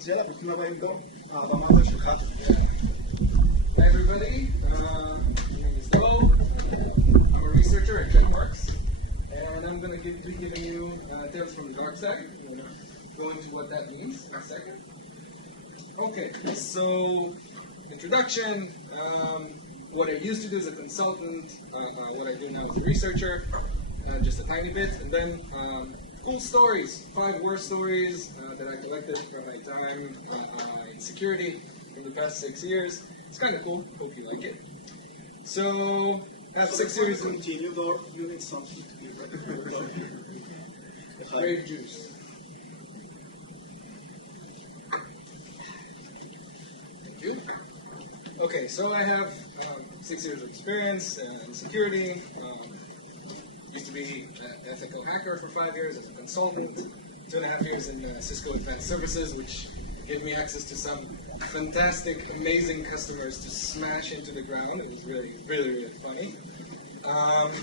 אז יאללה, ברוכים הבאים דור, הבמה הזו שלך. Hi everybody, my name is Do. I'm a researcher at Tumarkin, and I'm going to be giving you tales from the dark side. I'm going to go into what that means in a second. Okay, so introduction, what I used to do as a consultant, what I do now as a researcher, just a tiny bit, and then cool stories, 5 war stories that I collected from my time in security in the past 6 years. It's kind of cool. Hope you like it. So that's 6 years in. Continue, Dor. You need something to give. Grape juice. Thank you. Okay, so I have 6 years of experience in security. Used to be an ethical hacker for 5 years as a consultant. 2.5 years in Cisco Advanced Services, which gave me access to some fantastic, amazing customers to smash into the ground. It was really, really, really funny.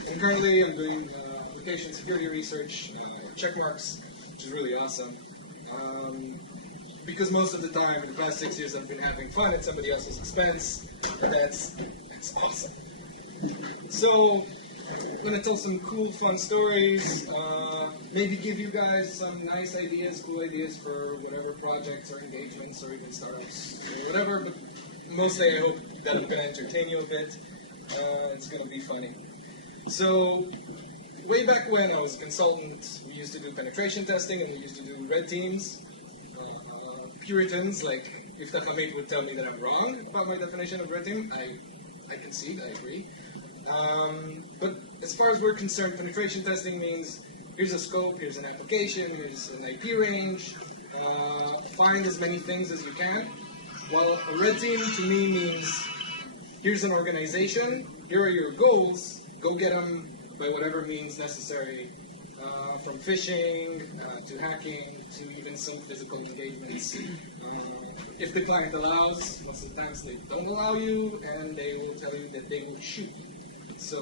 And currently I'm doing application security research at Checkmarks, which is really awesome. Because most of the time in the past 6 years I've been having fun at somebody else's expense, but that's awesome. So I'm going to tell some cool, fun stories, maybe give you guys some nice ideas, cool ideas for whatever projects or engagements or even startups or whatever, but mostly I hope that I'm going to entertain you a bit. It's going to be funny. So, way back when I was a consultant, we used to do penetration testing and we used to do red teams. Puritans like Iftach Amit would tell me that I'm wrong about my definition of red team. I concede, I agree. But as far as we're concerned, penetration testing means here's a scope, here's an application, here's an IP range, find as many things as you can. While a red team to me means here's an organization, here are your goals, go get them by whatever means necessary, from phishing to hacking to even some physical engagements. If the client allows, most of the times they don't allow you, and they will tell you that they will shoot you. So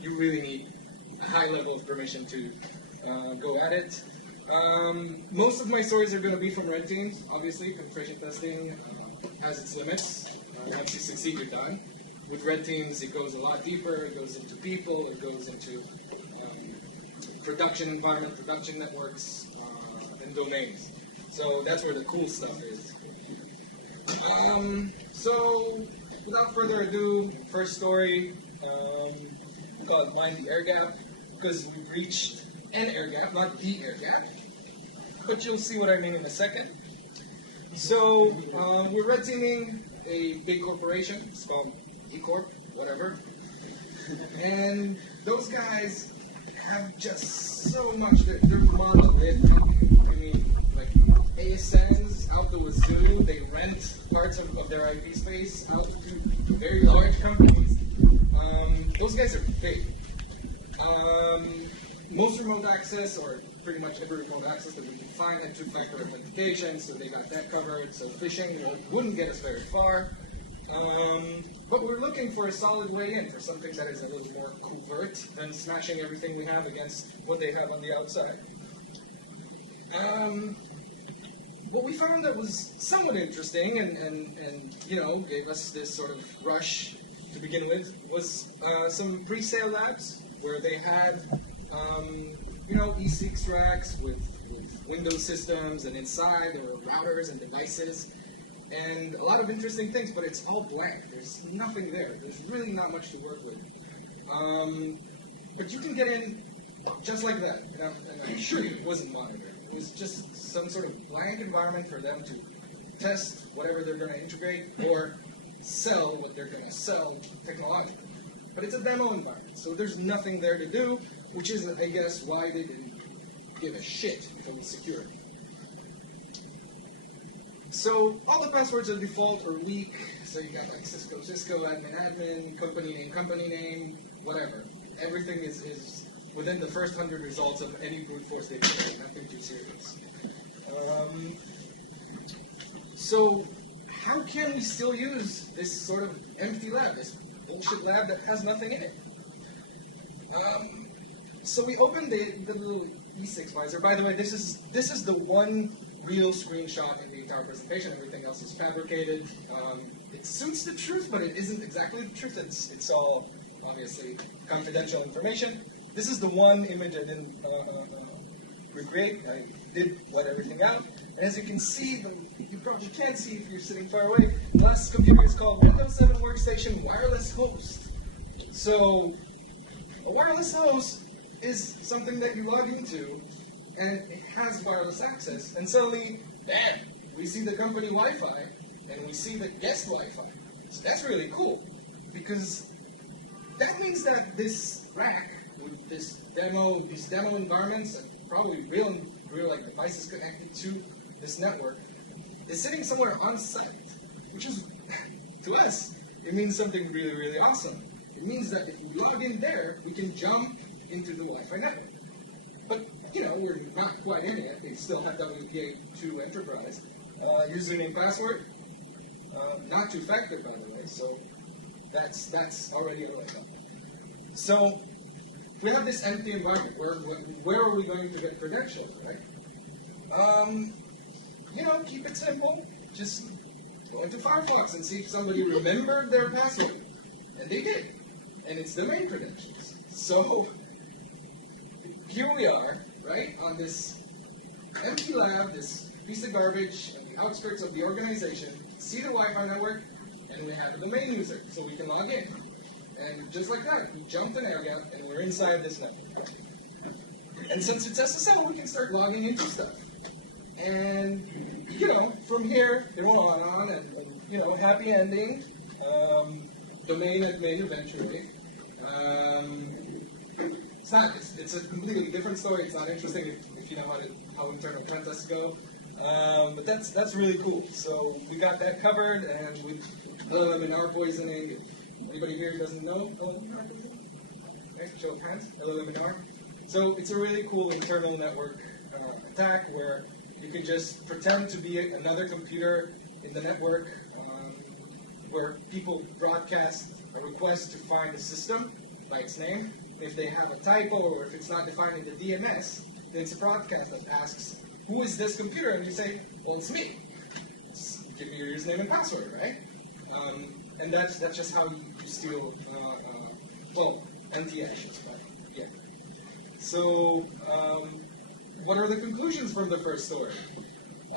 you really need a high level of permission to go at it. Most of my stories are going to be from red teams. Obviously, penetration testing has its limits. Once you succeed, you're done. With red teams, it goes a lot deeper. It goes into people. It goes into production environment, production networks, and domains. So that's where the cool stuff is. So without further ado, first story, we call it Mind the Air Gap, because we've reached an air gap, not the air gap, but you'll see what I mean in a second. So, we're red teaming a big corporation, it's called E-Corp, whatever, and those guys have just so much, they're monolithic. I mean, like, ASNs out the wazoo, they rent parts of their IP space out to very large companies. Those guys are big. Most remote access, or pretty much every remote access that we can find, had 2-factor authentication, so they got that covered. So phishing wouldn't get us very far. But we're looking for a solid way in, for something that is a little more covert than smashing everything we have against what they have on the outside. What we found that was somewhat interesting and you know, gave us this sort of rush to begin with was some pre-sale labs where they had you know, E6 racks with Windows systems, and inside there were routers and devices and a lot of interesting things, but it's all blank. There's nothing there. There's really not much to work with. But you can get in just like that, and I'm sure it wasn't monitored. It was just some sort of blank environment for them to test whatever they're going to integrate or sell what they're going to sell technologically. But it's a demo environment, so there's nothing there to do, which is, I guess, why they didn't give a shit if it was secure. So all the passwords are default or weak, so you got like Cisco, admin, company name, whatever. Everything is within the first 100 results of any brute force they create, nothing too serious. So how can we still use this sort of empty lab, this bullshit lab that has nothing in it? So we opened the little E6 visor. By the way, this is the one real screenshot in the entire presentation. Everything else is fabricated. It suits the truth, but it isn't exactly the truth. It's all obviously confidential information. This is the one image I didn't recreate. I did wet everything out. And as you can see, but you probably can't see if you're sitting far away, the last computer is called Windows 7 Workstation Wireless Host. So a wireless host is something that you log into, and it has wireless access. And suddenly, bam, we see the company Wi-Fi, and we see the guest Wi-Fi. So that's really cool, because that means that this rack with these demo environments, and probably real like devices connected to this network, is sitting somewhere on site, which is, to us, it means something really, really awesome. It means that if we log in there, we can jump into the Wi-Fi network. But, you know, we're not quite in yet. They still have WPA2 Enterprise. Username, password, not two-factor, by the way, so that's already a leg up. So, we have this empty environment. Where are we going to get credentials, right? You know, keep it simple. Just go into Firefox and see if somebody remembered their password. And they did. And it's the main credentials. So, here we are, right, on this empty lab, this piece of garbage on the outskirts of the organization, see the Wi-Fi network, and we have the main user, so we can log in. And just like that, we jumped an air gap, and we're inside this network. And since it's SSL, we can start logging into stuff. And, you know, from here, it went on, and you know, happy ending. Domain admin eventually. It's a completely different story. It's not interesting if you know how internal contests go. But that's really cool. So we got that covered, and with LLM poisoning. Anybody here doesn't know LLM poisoning? Okay, show of hands. LLM. So it's a really cool internal network attack where you can just pretend to be another computer in the network, where people broadcast a request to find a system by its name. If they have a typo or if it's not defined in the DMS, then it's a broadcast that asks, who is this computer? And you say, well, it's me. Give me your username and password, right? And that's just how you steal, anti-actions, but yeah. So, what are the conclusions from the first story?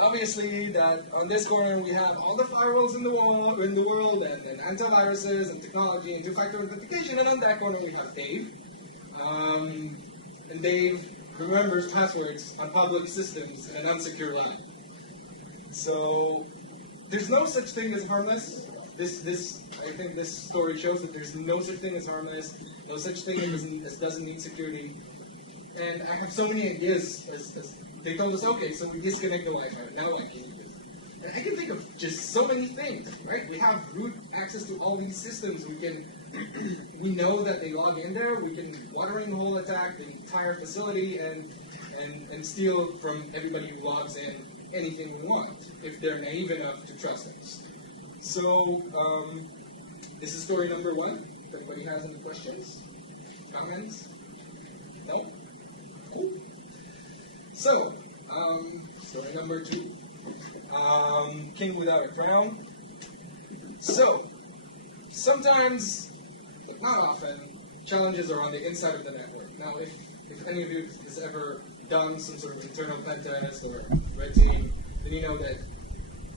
Obviously, that on this corner we have all the firewalls in the world, and antiviruses, and technology, and two-factor authentication, and on that corner we have Dave. And Dave remembers passwords on public systems in an unsecure lab. So, there's no such thing as harmless. I think this story shows that there's no such thing as harmless, no such thing as doesn't need security. And I have so many ideas as they told us, okay, so we disconnect the Wi-Fi, now what can you do? And I can think of just so many things, right? We have root access to all these systems. We know that they log in there, we can watering hole attack the entire facility and steal from everybody who logs in anything we want, if they're naive enough to trust us. So, this is story number 1. If anybody has any questions, comments? No? Cool. So, story number 2. King without a crown. So, sometimes, but not often, challenges are on the inside of the network. Now, if any of you has ever done some sort of internal pen test or red team, then you know that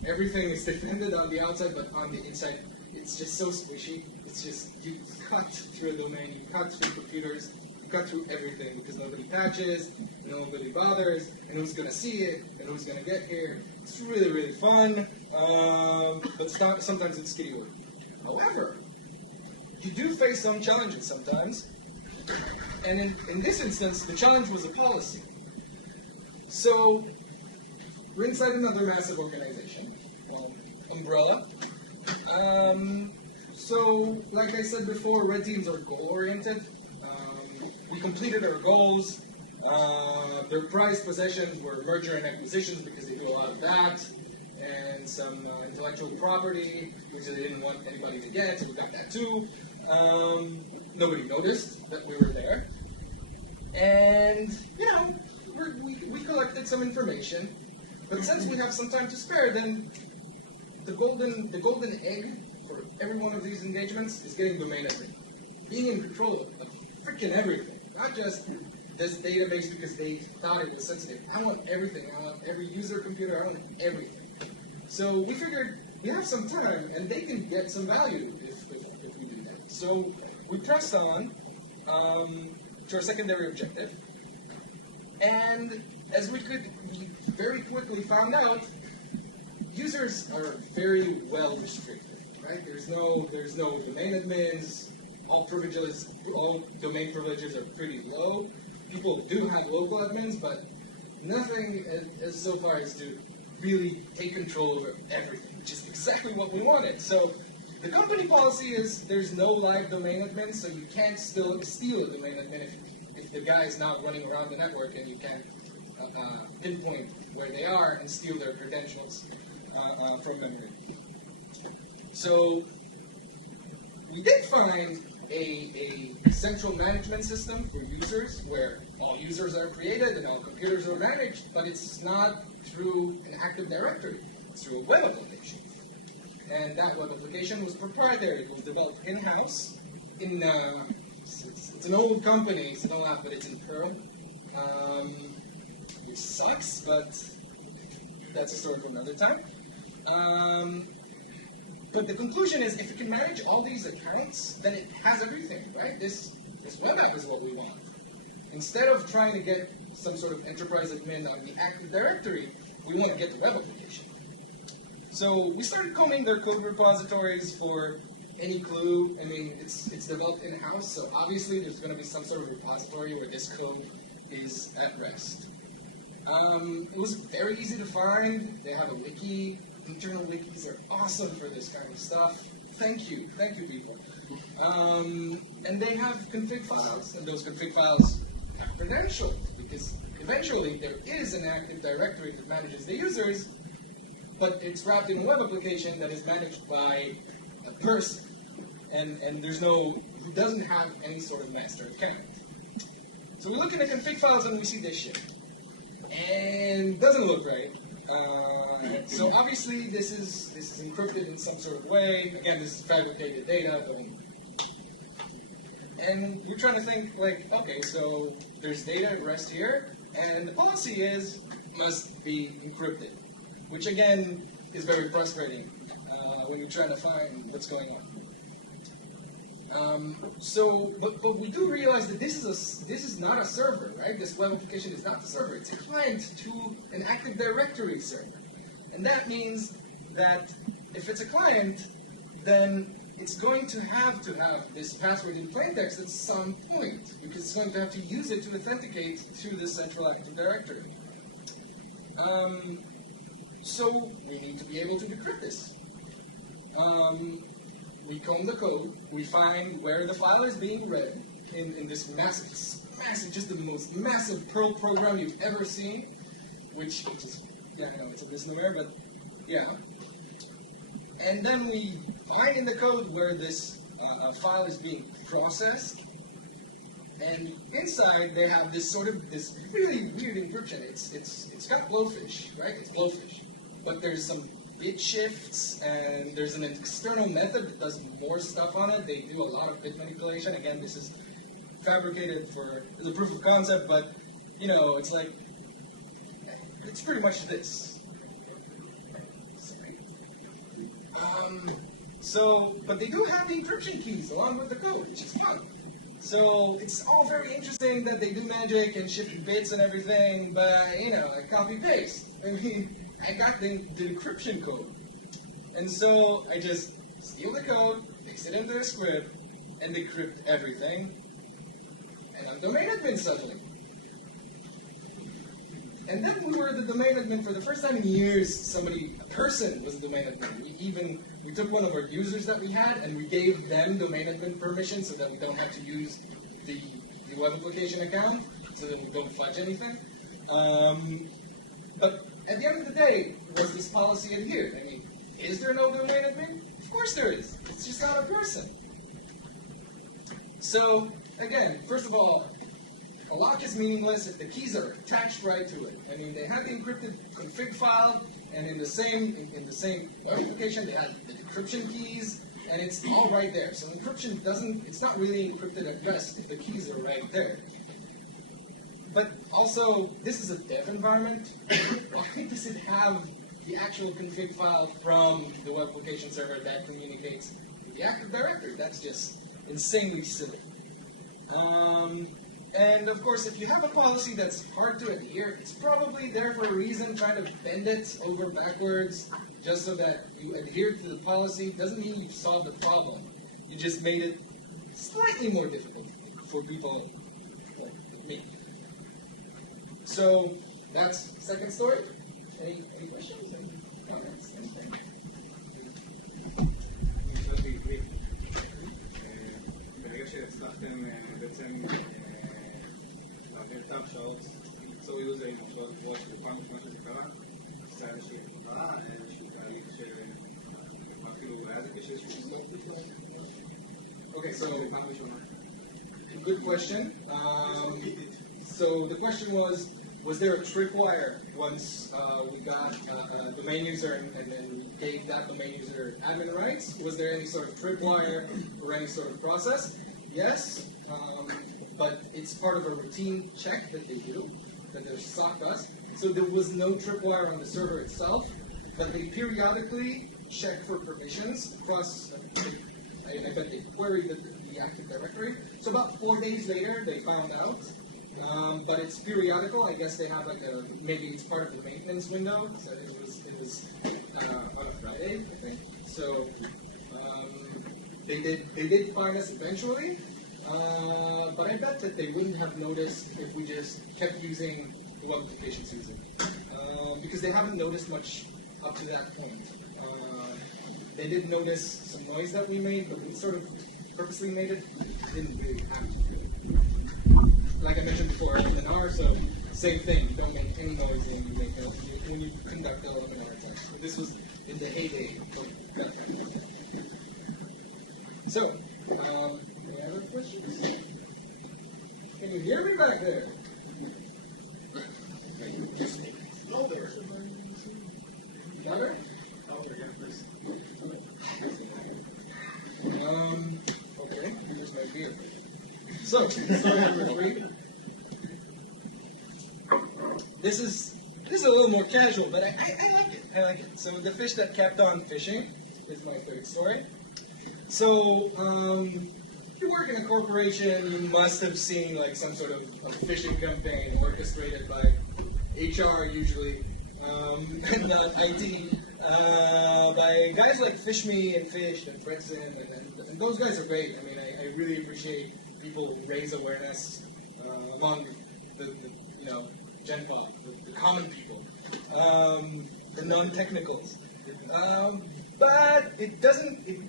everything is defended on the outside, but on the inside, it's just so squishy. It's just, you cut through a domain, you cut through computers, you cut through everything, because nobody patches, nobody bothers, and who's going to see it, and who's going to get here. It's really, really fun, but sometimes it's skitty work. However, you do face some challenges sometimes, and in this instance, the challenge was a policy. So, we're inside another massive organization, umbrella. So, like I said before, red teams are goal-oriented. We completed our goals. Their prized possessions were merger and acquisitions because they do a lot of that, and some intellectual property, which they didn't want anybody to get, so we got that too. Nobody noticed that we were there. And, you know, we collected some information. But since we have some time to spare, then the golden egg for every one of these engagements is getting domain admin. Being in control of freaking everything. Not just this database because they thought it was sensitive. I want everything. I want every user computer. I want everything. So we figured we have some time and they can get some value if we do that. So we pressed on to our secondary objective. And as we very quickly found out, users are very well restricted, right? There's no domain admins. All domain privileges are pretty low. People do have local admins, but nothing as so far as to really take control over everything, which is exactly what we wanted. So the company policy is there's no live domain admin, so you can't still steal a domain admin if the guy is not running around the network and you can't pinpoint where they are and steal their credentials from memory. So we did find a central management system for users where all users are created and all computers are managed, but it's not through an Active Directory. It's through a web application. And that web application was proprietary. It was developed in-house. It's an old company, so don't laugh, but it's in Perl. Which sucks, but that's a story for another time. But the conclusion is, if it can manage all these accounts, then it has everything, right? This web app is what we want. Instead of trying to get some sort of enterprise admin on the Active Directory, we want to get the web application. So we started combing their code repositories for any clue. I mean, it's developed in-house, so obviously there's going to be some sort of repository where this code is at rest. It was very easy to find. They have a wiki. Internal wikis are awesome for this kind of stuff. Thank you people. And they have config files, and those config files have credentials, because eventually there is an Active Directory that manages the users, but it's wrapped in a web application that is managed by a person, and who doesn't have any sort of master account. So we look at the config files and we see this shit, and it doesn't look right. So obviously this is encrypted in some sort of way. Again, this is fabricated data, and you're trying to think like, okay, so there's data at rest here, and the policy is must be encrypted, which again is very frustrating when you're trying to find what's going on. But we do realize that this is not a server, right? This web application is not the server. It's a client to an Active Directory server. And that means that if it's a client, then it's going to have this password in plaintext at some point, because it's going to have to use it to authenticate to the central Active Directory. So we need to be able to decrypt this. We comb the code, we find where the file is being read in this massive, just the most massive Perl program you've ever seen, which is, yeah, I know it's a misnomer, but yeah. And then we find in the code where this file is being processed, and inside they have this really weird encryption. It's got blowfish, right? It's blowfish, but there's some bit shifts, and there's an external method that does more stuff on it. They do a lot of bit manipulation. Again, this is fabricated for the proof of concept, but you know, it's like, it's pretty much this. Sorry. But they do have the encryption keys along with the code, which is fun. So it's all very interesting that they do magic and shift bits and everything, but you know, copy paste. I mean, I got the encryption code. And so I just steal the code, fix it into a script, and decrypt everything. And I'm domain admin suddenly. And then we were the domain admin for the first time in years. A person was a domain admin. We took one of our users that we had, and we gave them domain admin permission so that we don't have to use the web application account, so that we don't fudge anything. But at the end of the day, was this policy adhered? I mean, is there no domain admin? Of course there is. It's just not a person. So, again, first of all a lock is meaningless if the keys are attached right to it. I mean, they had the encrypted config file, and in the same application, they had the decryption keys, and it's all right there. So encryption it's not really encrypted at best if the keys are right there. But also, this is a dev environment. Why does it have the actual config file from the web application server that communicates with the Active Directory? That's just insanely silly. And of course, if you have a policy that's hard to adhere, it's probably there for a reason. Try to bend it over backwards just so that you adhere to the policy. Doesn't mean you've solved the problem. You just made it slightly more difficult for people like me. So that's the second story. Any questions? Any comments? Anything? ברגע שהצלחתם בעצם להעביר את ההרשאות, ליצור יוזרים, הרשאות גבוהות של פעם ראשונה שזה קרה, עשה איזושהי חזרה, איזשהו תהליך של... אפילו היה זה כשאיזשהו מסוג פתאום? Okay, so good question. So the question was there a tripwire once we got a domain user and then we gave that domain user admin rights? Was there any sort of tripwire or any sort of process? Yes, but it's part of a routine check that they do, that their SOC does. So there was no tripwire on the server itself, but they periodically check for permissions across, I bet they queried the Active Directory. So about 4 days later, they found out. But it's periodical. I guess they have like maybe it's part of the maintenance window. So it was on a Friday, I think. So they did find us eventually. But I bet that they wouldn't have noticed if we just kept using the web application Susan. Because they haven't noticed much up to that point. They did notice some noise that we made, but we sort of purposely made it. Didn't really have to do it. Like I mentioned before, in an R, so same thing. You don't make any noise when you conduct the 11-hour attack. So this was in the heyday of that kind of thing. So, any other questions? Can you hear me back there? No, there. Louder? No, there, please. Okay, here's my beer. So, story number 3. This is a little more casual, but I like it. I like it. So the fish that kept on fishing is my third story. So if you work in a corporation, you must have seen like some sort of a phishing campaign orchestrated by HR usually, and not IT, by guys like FishMe and Fish and Fredson, and those guys are great. I mean, I really appreciate people who raise awareness among the Gen Pop, the common people, the non-technicals. But it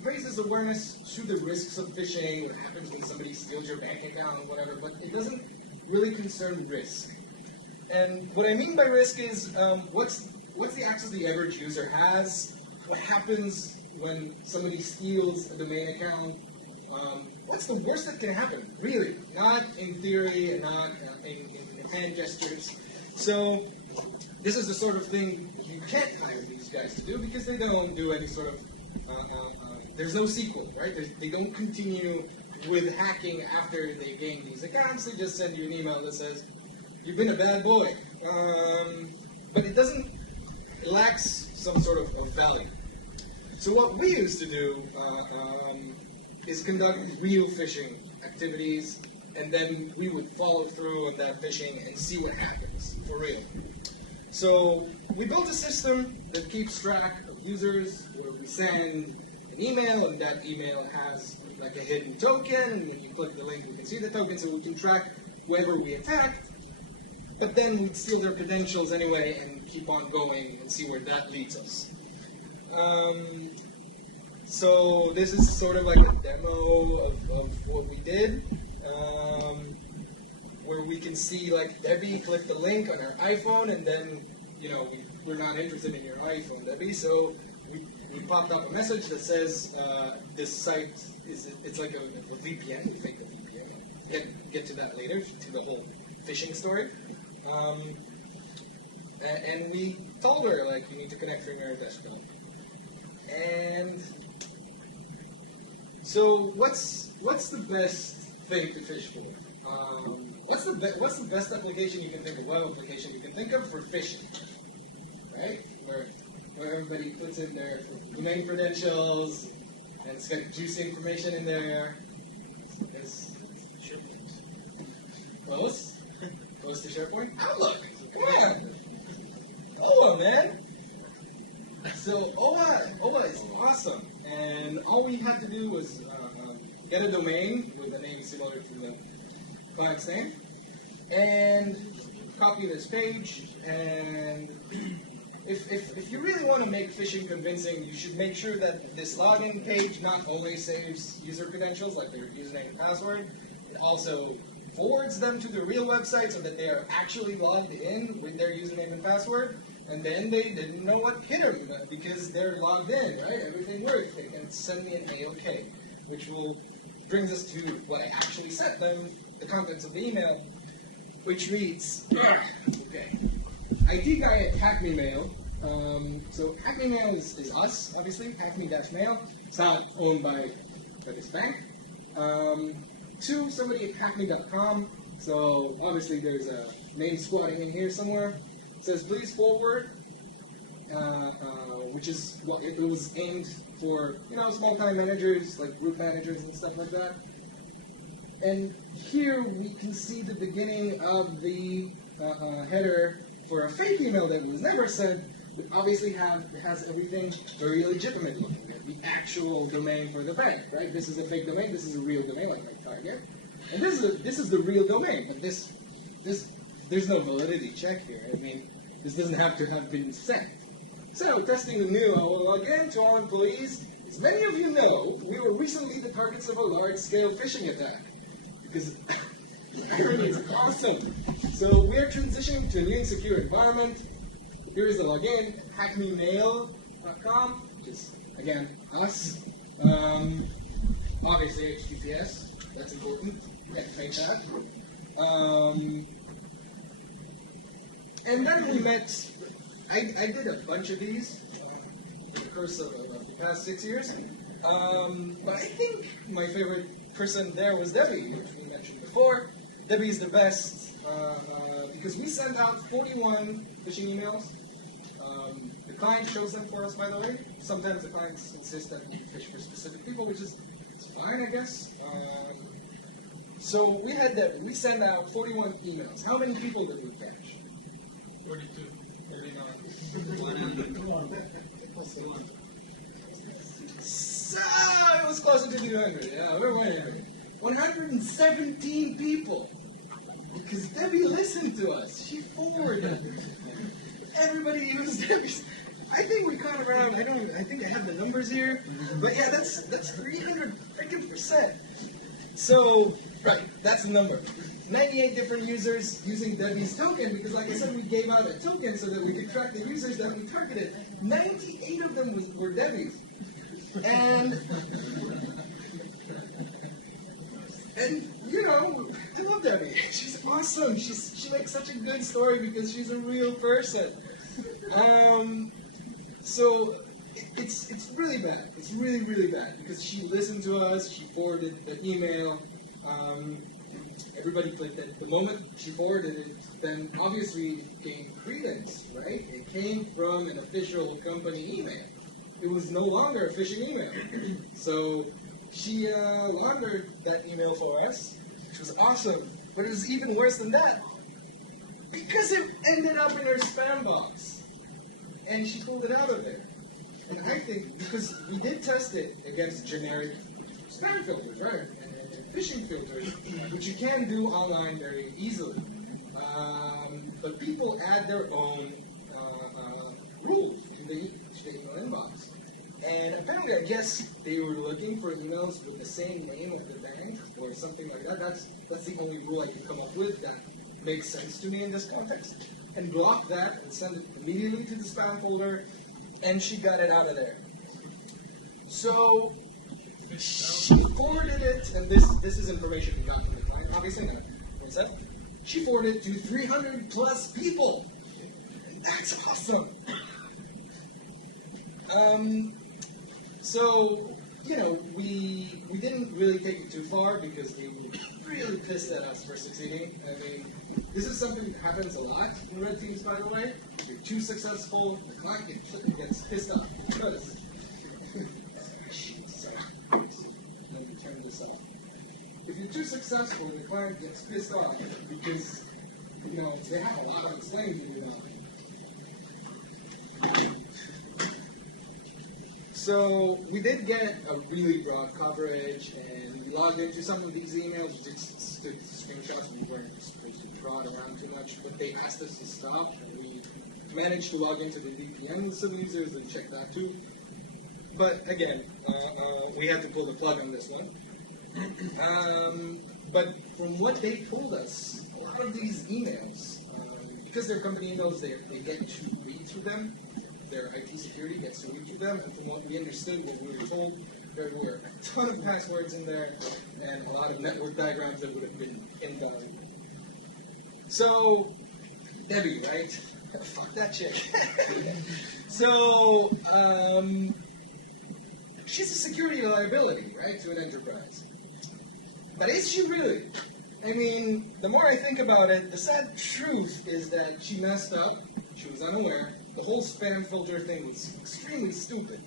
raises awareness to the risks of phishing, what happens when somebody steals your bank account or whatever, but it doesn't really concern risk. And what I mean by risk is, what's the access the average user has? What happens when somebody steals a domain account? What's the worst that can happen? Really, not in theory and not in hand gestures. So this is the sort of thing you can't hire these guys to do because they don't do any sort of, there's no sequel, right? They don't continue with hacking after they gain these accounts. They just send you an email that says, you've been a bad boy. But it lacks some sort of value. So what we used to do is conduct real phishing activities, and then we would follow through on that phishing and see what happens for real. So we built a system that keeps track of users, where we send an email, and that email has like a hidden token, and when you click the link, we can see the token, so we can track whoever we attacked, but then we'd steal their credentials anyway and keep on going and see where that leads us. So this is sort of like a demo of what we did, where we can see like Debbie click the link on our iPhone, and then we're not interested in your iPhone, Debbie. So we popped up a message that says this site it's like a VPN. We fake the VPN. Get to that later, to the whole phishing story. And we told her, like, you need to connect from your dashboard. And so what's the best thing to fish for? What's the best application you can think of, web application you can think of for phishing? Right? Where everybody puts in their domain credentials, and it's got juicy information in there. It's close. Close to SharePoint. Outlook. Come on. OA, man. So OA is awesome, and all we had to do was get a domain with a name similar to the client's name, and copy this page. And if you really want to make phishing convincing, you should make sure that this login page not only saves user credentials like their username and password, it also forwards them to the real website so that they are actually logged in with their username and password, and then they didn't know what hit them, but because they're logged in, right? Everything works. They can send me an A-OK, which brings us to what I actually sent them, the contents of the email, which reads, okay, IT guy at Hack Me Mail. So Hack Me Mail is us, obviously, hackme-mail. It's not owned by this bank. To somebody at hackme.com. So obviously there's a name squatting in here somewhere. It says please forward, which is what it was aimed for, small-time managers, like group managers and stuff like that. And here we can see the beginning of the header for a fake email that was never sent, but obviously has everything very legitimate looking. The actual domain for the bank, right? This is a fake domain. This is a real domain, like my target. And this is the real domain. But there's no validity check here. I mean, this doesn't have to have been sent. So, testing anew, I will log in to all employees. As many of you know, we were recently the targets of a large-scale phishing attack. Because irony is awesome. So, we are transitioning to a new and secure environment. Here is the login, hackmemail.com, which is, again, us. Obviously, HTTPS, that's important. Can't fake that. And then we met, I did a bunch of these in the course of the past 6 years. But I think my favorite person there was Debbie, which we mentioned before. Debbie's the best because we sent out 41 phishing emails. The client chose them for us, by the way. Sometimes the clients insist that we fish for specific people, which is fine, I guess. So we sent out 41 emails. How many people did we catch? 42. 101. So it was closer to 200. Yeah, we're way ahead. 117 people. Because Debbie listened to us. She forwarded. Everybody used Debbie's. I think we caught around. I think I have the numbers here. But yeah, that's 300%. So right, that's the number. 98 different users using Debbie's token, because like I said, we gave out a token so that we could track the users that we targeted. 98 of them were Debbie's. And I love Debbie. She's awesome. She makes such a good story because she's a real person. So it's really bad. It's really, really bad because she listened to us. She forwarded the email. Everybody clicked it. The moment she forwarded it, then obviously it gained credence, right? It came from an official company email. It was no longer a phishing email. So she laundered that email for us, which was awesome. But it was even worse than that, because it ended up in her spam box. And she pulled it out of there. And I think, because we did test it against generic spam filters, right? And phishing filters, which you can do online very easily. But people add their own rules to the email inbox. And apparently, I guess they were looking for emails with the same name of the bank or something like that. That's the only rule I can come up with that makes sense to me in this context. And block that and send it immediately to the spam folder, and she got it out of there. So she forwarded it, and this is information we got from the client, obviously not. What's that? she forwarded it to 300 plus people. That's awesome. So, we didn't really take it too far because they were really pissed at us for succeeding. I mean, this is something that happens a lot in red teams, by the way. If you're too successful, the client gets pissed off. Notice. Sorry. Let me turn this off. If you're too successful, the client gets pissed off because, they have a lot of explaining to do. So we did get a really broad coverage, and we logged into some of these emails. We just took screenshots. We weren't supposed to prod around too much, but they asked us to stop, and we managed to log into the VPN with some users and check that too. But again, we had to pull the plug on this one. But from what they told us, a lot of these emails, because they're company emails, they get to read through them. Their IT security gets to read through them, and from what we understood, what we were told, there were a ton of passwords in there, and a lot of network diagrams that would have been invalid. So, Debbie, right? Fuck that chick. So, she's a security liability, right, to an enterprise. But is she really? I mean, the more I think about it, the sad truth is that she messed up, she was unaware. The whole spam filter thing was extremely stupid.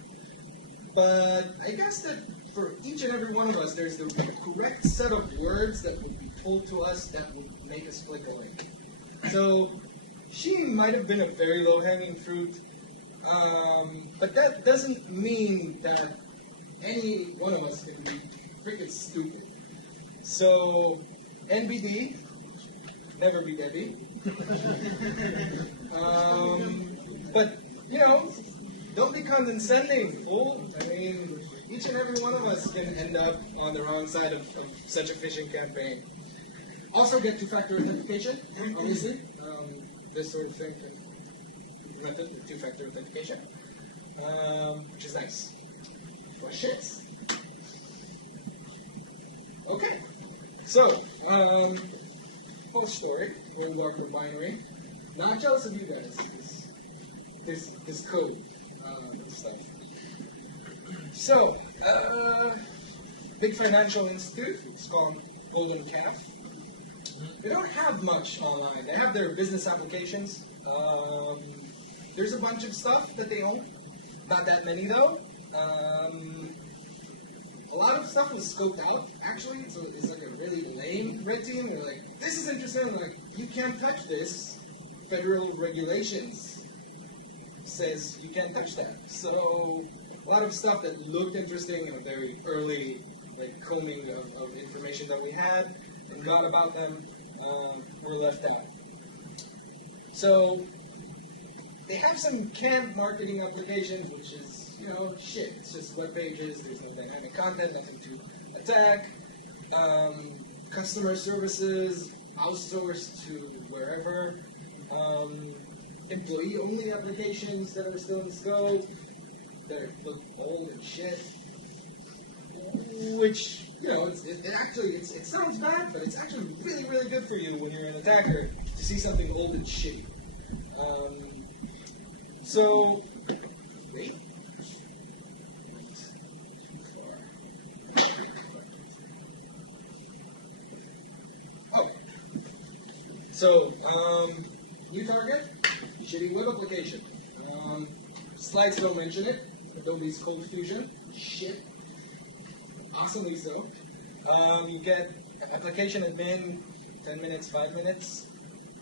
But I guess that for each and every one of us, there's the correct set of words that would be told to us that would make us click on it. So she might have been a very low-hanging fruit, but that doesn't mean that any one of us can be freaking stupid. So NBD, never be Debbie. But, don't be condescending, fool. I mean, each and every one of us can end up on the wrong side of such a phishing campaign. Also get two-factor authentication, obviously. This sort of thing can implement with two-factor authentication, which is nice. For shits. Okay. So, full story. We're in Dr. Binary. Not jealous of you guys. This code stuff. So, big financial institute. It's called Golden Calf. They don't have much online. They have their business applications. There's a bunch of stuff that they own. Not that many though. A lot of stuff was scoped out, actually, so it's like a really lame red team. They're like, this is interesting. They're like, you can't touch this. Federal regulations says you can't touch that. So a lot of stuff that looked interesting in a very early combing of information that we had and got about them were left out. So they have some canned marketing applications, which is shit. It's just web pages. There's no dynamic content, nothing to attack. Customer services outsourced to wherever. Employee-only applications that are still in scope, that look old and shit. Which, it sounds bad, but it's actually really, really good for you when you're an attacker to see something old and shitty. So, wait. Oh. So, new target. Shitty web application. Slides don't mention it. Adobe's Code Fusion. Shit. Awesomely so. You get application admin, 10 minutes, 5 minutes.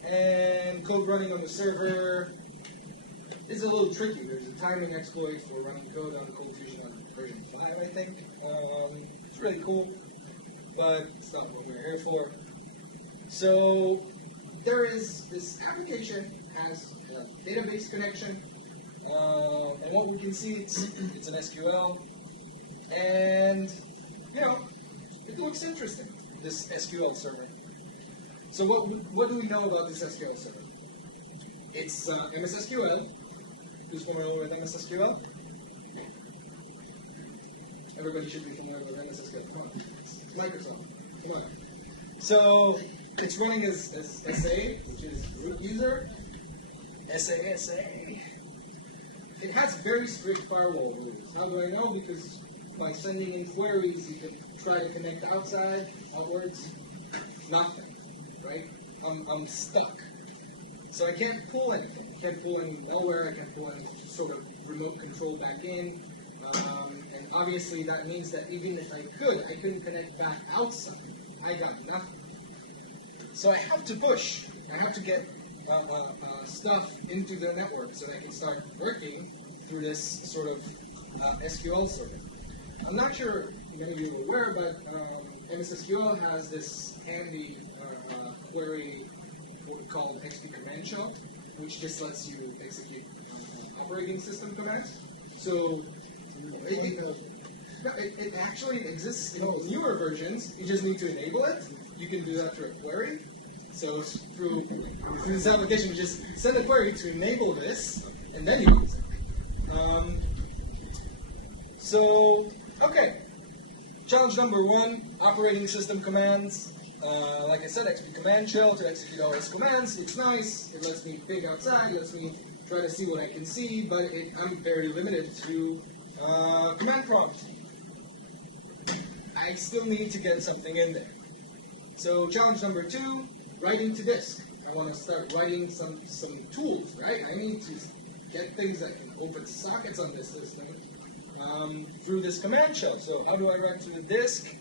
And code running on the server is a little tricky. There's a timing exploit for running code on Code Fusion on version 5, I think. It's really cool, but it's not what we're here for. So there is this application has a database connection, and what we can see, it's an SQL, and it looks interesting, this SQL server. So what do we know about this SQL server? It's MS SQL. Who's familiar with MS SQL? Everybody should be familiar with MS SQL. Come on, it's Microsoft. Come on. So it's running as SA, which is root user. SA. It has very strict firewall rules. How do I know? Because by sending in queries, you can try to connect outside, outwards, nothing, right? I'm stuck. So I can't pull anything. I can't pull any malware. I can't pull any sort of remote control back in. And obviously that means that even if I couldn't connect back outside. I got nothing. So I have to push. I have to get stuff into the network so that I can start working through this sort of SQL server. I'm not sure many of you are aware, but MS SQL has this handy query called XP command shell, which just lets you execute operating system commands. So it actually exists in newer versions. You just need to enable it. You can do that through a query. So through this application, you just send a query to enable this, and then you use it. Okay. Challenge number 1, operating system commands. Like I said, XP command shell to execute all its commands. It's nice. It lets me peek outside. It lets me try to see what I can see, but I'm very limited to command prompt. I still need to get something in there. So challenge number 2, writing to disk. I want to start writing some tools, right? I need to get things that can open sockets on this system through this command shell. So how do I write to the disk?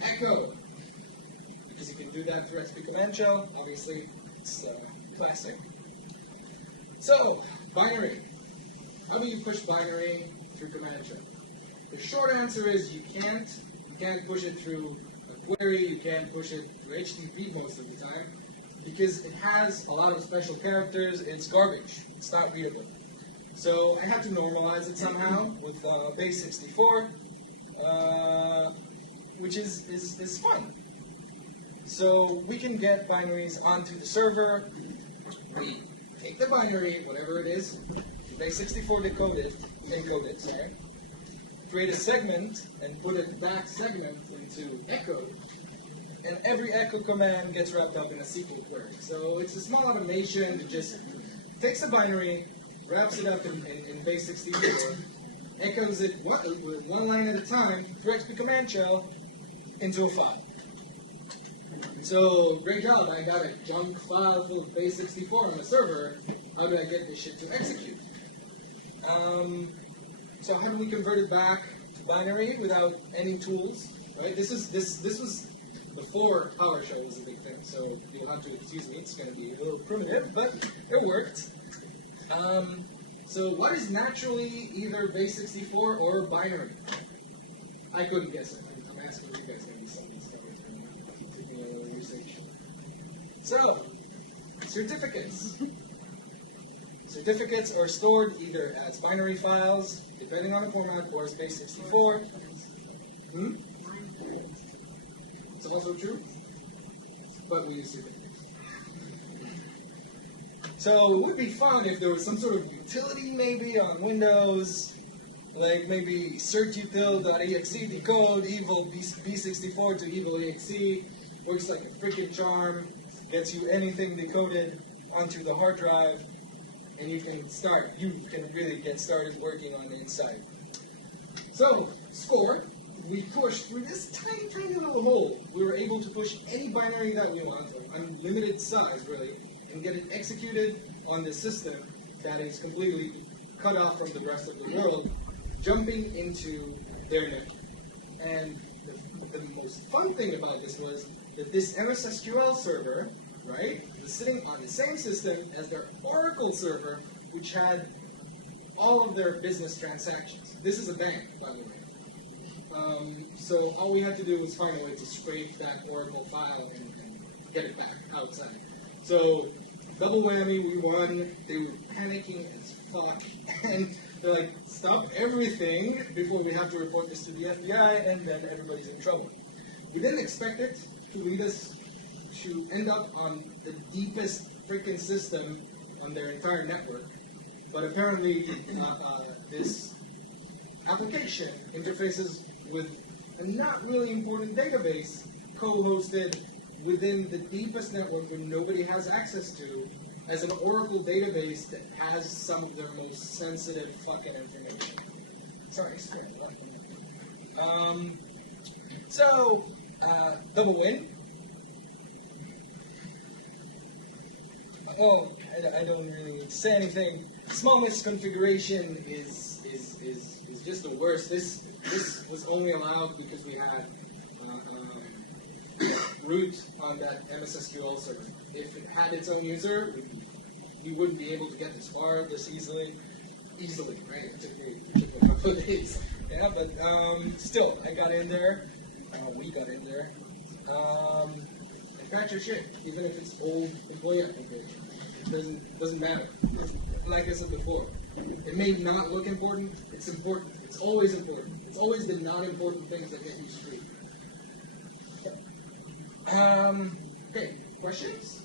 Echo. Because you can do that through XP command shell. Obviously, it's classic. So, binary. How do you push binary through command shell? The short answer is you can't. You can't push it through a query. You can't push it through HTTP most of the time because it has a lot of special characters. It's garbage. It's not readable. So I have to normalize it somehow with base 64, which is fun. So we can get binaries onto the server. We take the binary, whatever it is, base 64 encode it, sorry. Create a segment and put a back segment into echo, and every echo command gets wrapped up in a SQL query. So it's a small automation that just takes a binary, wraps it up in base 64, echoes it with one line at a time through XP command shell into a file. So great job, I got a junk file full of base 64 on the server. How do I get this shit to execute? So how do we convert it back to binary without any tools? Right? This was before PowerShell was a big thing, so you'll have to excuse me. It's going to be a little primitive, but it worked. So what is naturally either base 64 or binary? I couldn't guess it. I'm asking you guys maybe some of these stories. Taking a little research. So certificates. Certificates are stored either as binary files, depending on the format, or as base 64. It's also true, but we use certificates. So it would be fun if there was some sort of utility maybe on Windows, like maybe certutil.exe decode evil b64 to evil exe, works like a freaking charm, gets you anything decoded onto the hard drive, and you can really get started working on the inside. So, score, we pushed through this tiny little hole. We were able to push any binary that we want, unlimited size really, and get it executed on the system that is completely cut off from the rest of the world, jumping into their network. And the most fun thing about this was that this MS SQL server, right, was sitting on the same system as their Oracle server, which had all of their business transactions. This is a bank, by the way. So all we had to do was find a way to scrape that Oracle file and get it back outside. So double whammy, we won. They were panicking as fuck, and they're like, "Stop everything before we have to report this to the FBI," and then everybody's in trouble. We didn't expect it to lead us to end up on the deepest freaking system on their entire network, but apparently this application interfaces with a not really important database co-hosted within the deepest network where nobody has access to as an Oracle database that has some of their most sensitive fucking information. Sorry, double win. Oh, I don't really need to say anything. Small misconfiguration is just the worst. This was only allowed because we had root on that MSSQL server. If it had its own user, we wouldn't be able to get this far this easily. Easily, right? It took me a couple of days. Yeah, but still, I got in there. We got in there. And patch your shit, even if it's old employee application. Doesn't matter. Like I said before, it may not look important. It's important. It's always important. It's always the non-important things that get you screwed. Okay, questions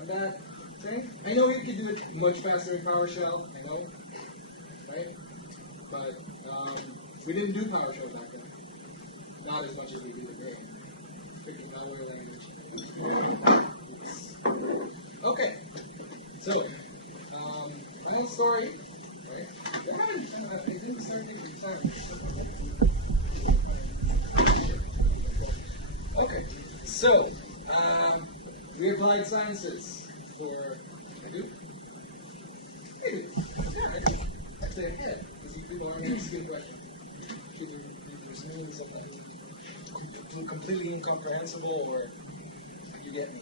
on that thing? I know you could do it much faster in PowerShell. I know, right? But we didn't do PowerShell back then. Not as much as we do today. Freaking malware language. Okay. So, final story, right? I didn't start taking time. Okay, so, we applied sciences for, I do? I do. Yeah, I do. Actually, I did, because you people aren't asking questions. There's meaning something completely incomprehensible, or you get me.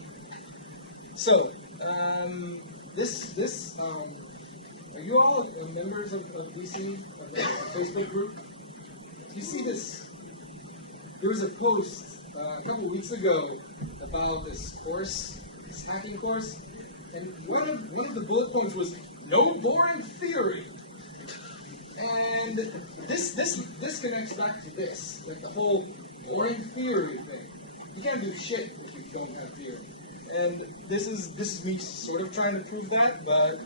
So, are you all members of DC, of the Facebook group? You see this? There was a post a couple weeks ago about this course, this hacking course, and one of the bullet points was no boring theory. And this connects back to this, like the whole boring theory thing. You can't do shit if you don't have theory. And this is me sort of trying to prove that, but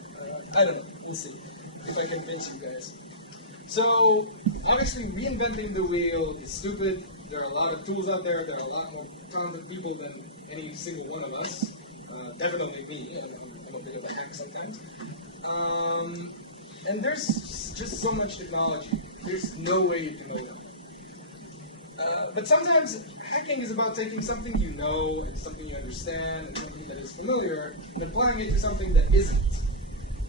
I don't know. We'll see if I can convince you guys. So, obviously, reinventing the wheel is stupid. There are a lot of tools out there. There are a lot more talented people than any single one of us. Definitely me. I'm a bit of a hack sometimes. And there's just so much technology. There's no way you can know that. But sometimes hacking is about taking something you know and something you understand and something that is familiar and applying it to something that isn't.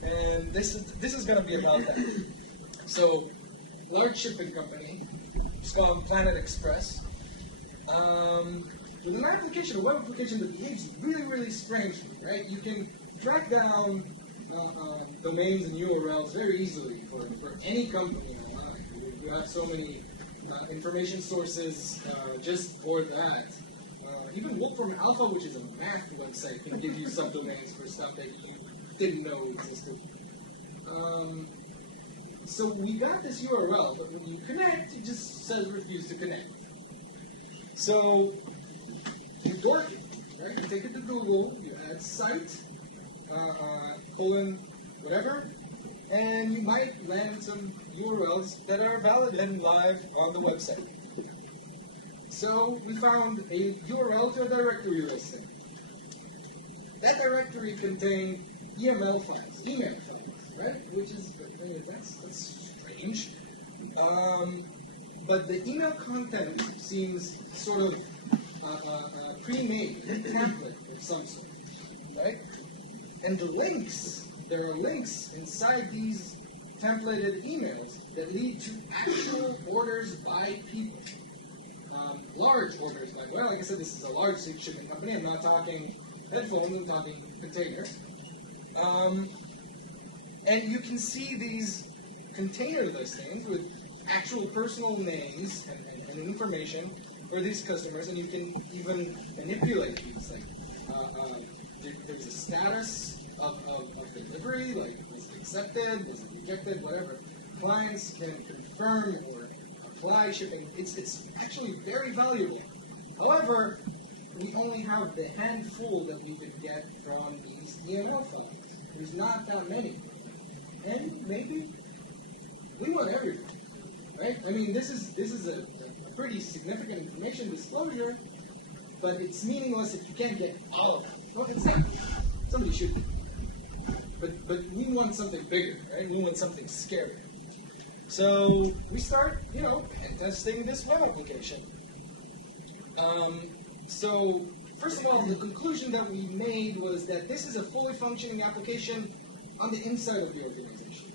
And this is going to be about that. So, large shipping company, it's called Planet Express, with an application, a web application that behaves really, really strangely, right? You can track down domains and URLs very easily for any company online. You have so many information sources just for that. Even Wolfram Alpha, which is a math website, can give you subdomains for stuff that you didn't know existed. So we got this URL, but when you connect, it just says refuse to connect. So you dork it, right? You take it to Google, you add site, colon, whatever, and you might land some URLs that are valid and live on the website. So we found a URL to a directory listing. That directory contained email files, right? Which is, that's strange. But the email content seems sort of pre-made, a template of some sort, right? And the links, there are links inside these templated emails that lead to actual orders by people. Large orders by, well, like I said, this is a large shipping company. I'm not talking headphones, I'm talking containers. And you can see these container listings with actual personal names and information for these customers, and you can even manipulate these. Like, there's a status of delivery, like was it accepted, was it rejected, whatever. Clients can confirm or apply shipping. It's actually very valuable. However, we only have the handful that we could get from these EML files. There's not that many. And maybe we want everything, right? I mean, this is a pretty significant information disclosure, but it's meaningless if you can't get all of it. Well, it's not. Somebody should do. But we want something bigger, right? We want something scary. So we start, testing this web application. So first of all, the conclusion that we made was that this is a fully functioning application on the inside of the organization.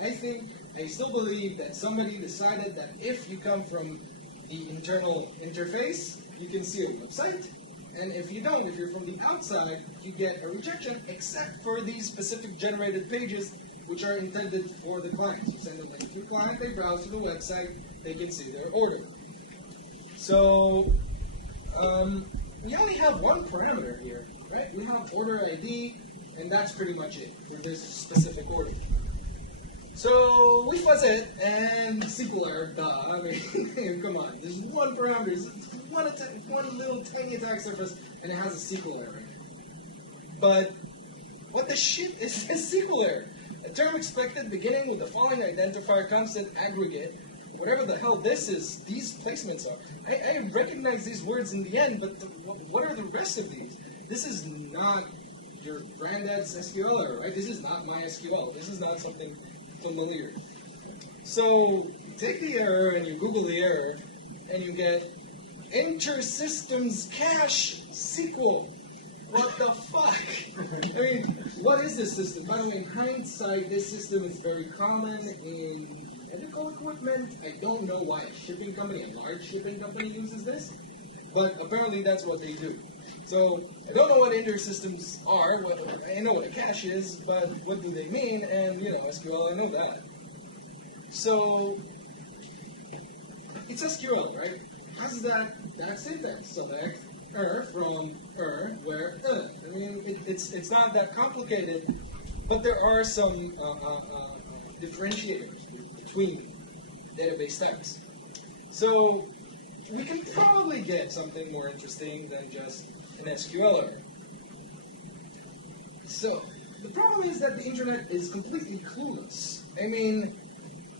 I still believe that somebody decided that if you come from the internal interface, you can see a website, and if you don't, if you're from the outside, you get a rejection, except for these specific generated pages, which are intended for the client. You send a link to the client, they browse to the website, they can see their order. So, we only have one parameter here, right? We have order ID, and that's pretty much it for this specific order. So we fuzz it, and SQL error, duh. I mean, come on. There's one parameter, it's one little tiny attack surface, and it has a SQL error in it. But what the shit is a SQL error? A term expected beginning with the following identifier constant aggregate, whatever the hell this is, these placements are. I recognize these words in the end, but what are the rest of these? This is not your granddad's SQL error, right? This is not MySQL. This is not something familiar. So take the error and you Google the error, and you get inter-systems cache SQL. What the fuck? I mean, what is this system? By the way, in hindsight, this system is very common in medical equipment. I don't know why a shipping company, a large shipping company, uses this, but apparently that's what they do. So I don't know what inter-systems are. I know what a cache is, but what do they mean? And SQL, I know that. So it's SQL, right? How's that syntax? Select from where I mean, it's not that complicated, but there are some differentiators between database types. So we can probably get something more interesting than just an SQL error. So the problem is that the internet is completely clueless. I mean,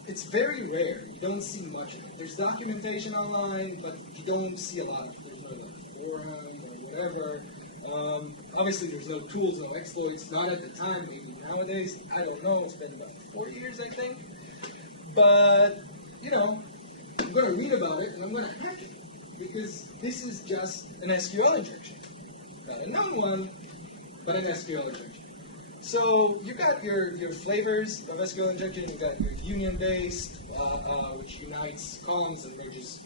it's very rare. You don't see much of it. There's documentation online, but you don't see a lot of it. Forum or whatever. Obviously, there's no tools, no exploits. Not at the time, maybe nowadays. I don't know. It's been about 4 years, I think. But I'm going to read about it and I'm going to hack it because this is just an SQL injection, not a known one, but an SQL injection. So you've got your flavors of SQL injection. You've got your union-based, which unites columns and merges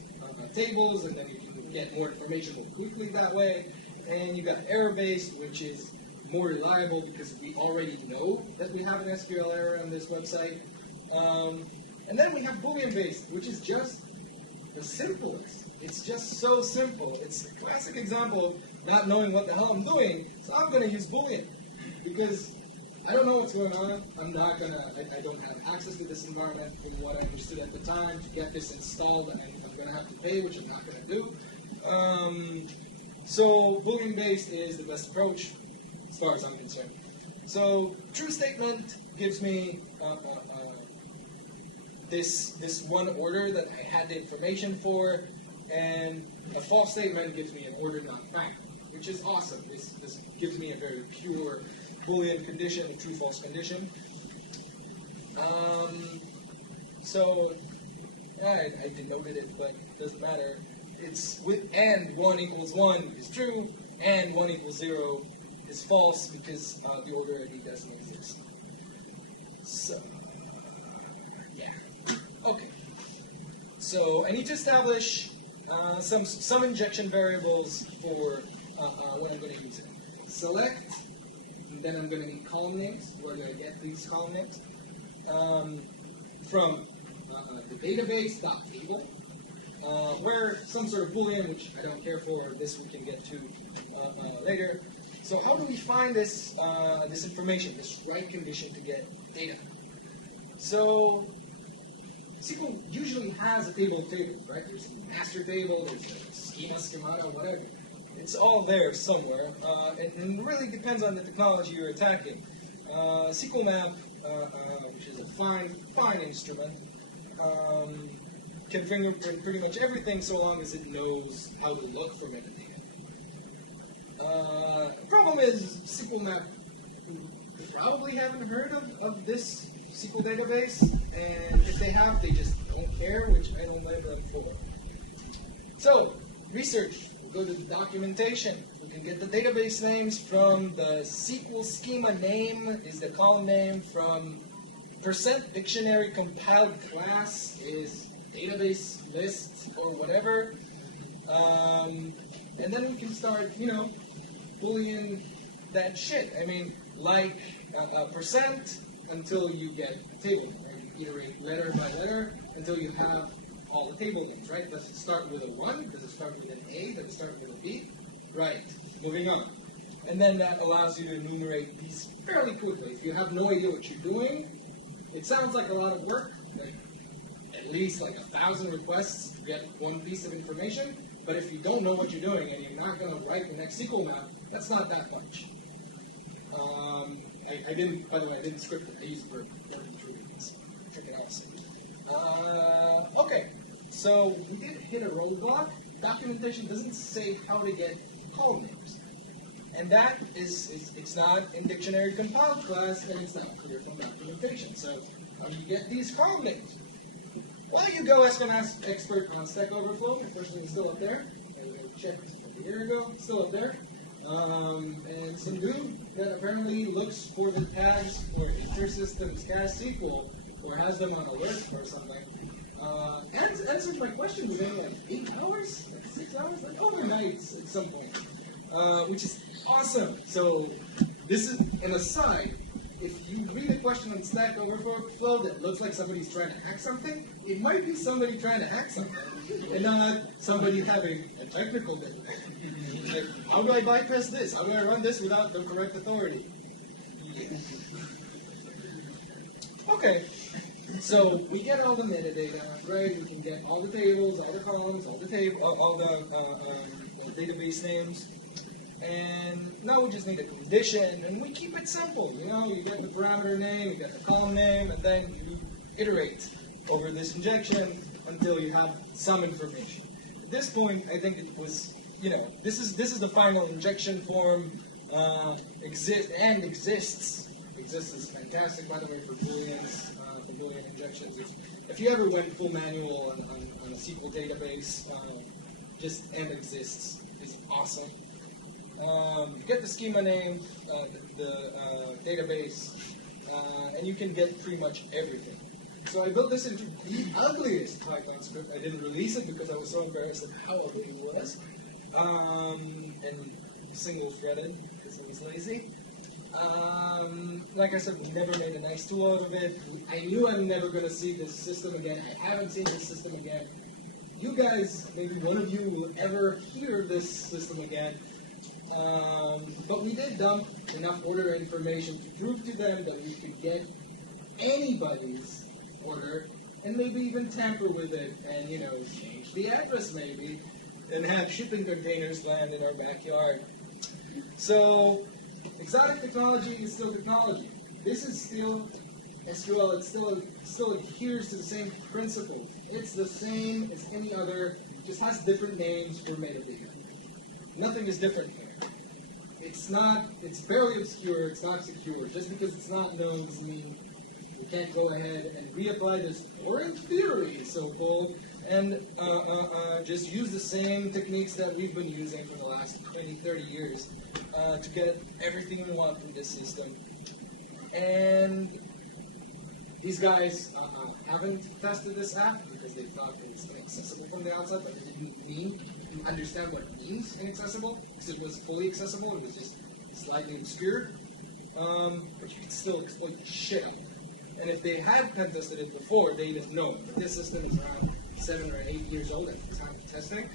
tables, and then you can get more information more quickly that way. And you've got error-based, which is more reliable because we already know that we have an SQL error on this website. And then we have Boolean-based, which is just the simplest. It's just so simple. It's a classic example of not knowing what the hell I'm doing, so I'm going to use Boolean because I don't know what's going on. I don't have access to this environment from what I understood at the time. To get this installed, I'm going to have to pay, which I'm not going to do. So Boolean-based is the best approach as far as I'm concerned. So true statement gives me this one order that I had the information for, and a false statement gives me an order not found, which is awesome. This gives me a very pure Boolean condition, a true-false condition. So I denoted it, but it doesn't matter. It's with and 1 equals 1 is true, and 1 equals 0 is false because the order ID doesn't exist. So, yeah. Okay. So I need to establish some injection variables for what I'm going to use. Select, and then I'm going to need column names. Where do I get these column names? From the database.table, where some sort of Boolean, which I don't care for, this we can get to later. So how do we find this this information, this right condition to get data? So SQL usually has a table of tables, right? There's a master table, there's a schema, schemata, whatever. It's all there somewhere, and it really depends on the technology you're attacking. SQL map, which is a fine instrument, can fingerprint pretty much everything so long as it knows how to look for metadata. Problem is, SQL Map probably haven't heard of this SQL database, and if they have, they just don't care, which I don't blame them for. So, research. We'll go to the documentation. We can get the database names from the SQL schema name is the column name, from %dictionary compiled class is database list or whatever. And then we can start, Boolean that shit. I mean, like percent until you get a table. And iterate letter by letter until you have all the table names, right? Does it start with a 1? Does it start with an A? Does it start with a B? Right. Moving on. And then that allows you to enumerate these fairly quickly. If you have no idea what you're doing, it sounds like a lot of work, like at least like 1,000 requests to get one piece of information. But if you don't know what you're doing and you're not going to write the next SQL map, that's not that much. I didn't, by the way, I didn't script it. I used Verb. It's freaking awesome. Okay, so we did hit a roadblock. Documentation doesn't say how to get column names. And that it's not in dictionary compiled class, and it's not clear from documentation. So how do you get these column names? Well, you go ask an expert on Stack Overflow. The person is still up there. I checked a year ago, still up there. And some dude that apparently looks for the tags for InterSystems Cast SQL, or has them on alert or something. Answers my question within like 8 hours, like 6 hours, like overnight at some point, which is awesome. So this is an aside. If you read a question on Stack Overflow that looks like somebody's trying to hack something, it might be somebody trying to hack something, and not somebody having a technical difficulty. Like, how do I bypass this? How do I run this without the correct authority? Okay, so we get all the metadata, right? We can get all the tables, all the columns, all the database names. And now we just need a condition, and we keep it simple. You get the parameter name, you get the column name, and then you iterate over this injection until you have some information. At this point, I think it was, this is the final injection form. Exists. Exists is fantastic, by the way, for Booleans, for Boolean injections. If you ever went full manual on a SQL database, just and exists is awesome. You get the schema name, the database, and you can get pretty much everything. So I built this into the ugliest Python script. I didn't release it because I was so embarrassed at how ugly it was. And single-threaded because I was lazy. Like I said, we never made a nice tool out of it. I knew I'm never going to see this system again. I haven't seen this system again. You guys, maybe one of you will ever hear this system again. But we did dump enough order information to prove to them that we could get anybody's order and maybe even tamper with it and, change the address maybe and have shipping containers land in our backyard. So, exotic technology is still technology. This is still SQL. It still adheres to the same principles. It's the same as any other, just has different names for metadata. Nothing is different here. It's fairly obscure, it's not secure. Just because it's not known doesn't mean we can't go ahead and reapply this foreign theory, so-called, and just use the same techniques that we've been using for the last 20, 30 years to get everything we want from this system. And these guys haven't tested this app because they thought it was inaccessible from the outset, but it didn't understand what it means inaccessible, because it was fully accessible, it was just slightly obscure, but you can still exploit the shit out of it. And if they had pen tested it before, they'd have known. But this system is around 7 or 8 years old at the time of testing,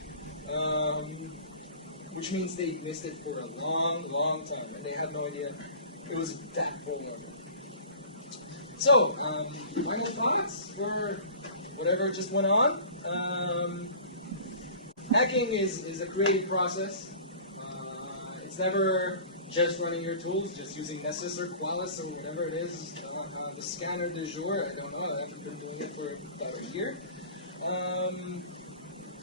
which means they missed it for a long, long time, and they had no idea it was that vulnerable. So, final thoughts for whatever just went on. Hacking is a creative process. It's never just running your tools, just using Nessus or Qualys or whatever it is. The scanner du jour, I don't know, I haven't been doing it for about a year.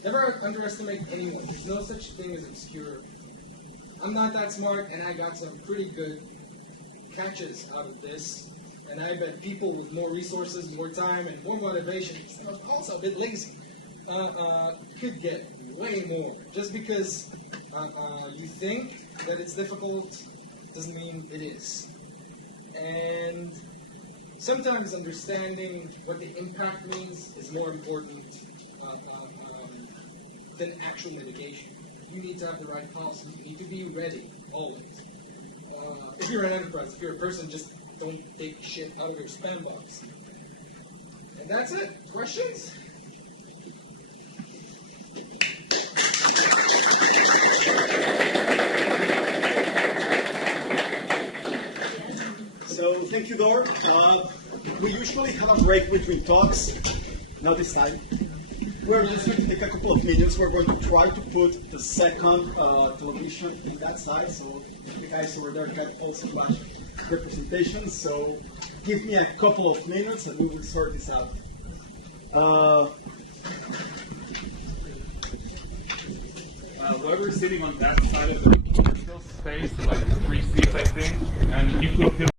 Never underestimate anyone. There's no such thing as obscure. I'm not that smart, and I got some pretty good catches out of this. And I bet people with more resources, more time, and more motivation, also a bit lazy, could get way more. Just because you think that it's difficult doesn't mean it is. And sometimes understanding what the impact means is more important than actual mitigation. You need to have the right policy. You need to be ready, always. If you're an enterprise, if you're a person, just don't take shit out of your spam box. And that's it. Questions? So thank you, Dor. We usually have a break between talks. Not this time. We're just going to take a couple of minutes. We're going to try to put the second television in that side, so the guys over there can also watch the presentation. So give me a couple of minutes and we will sort this out. Whoever's sitting on that side of the space, like 3 seats, I think, and you could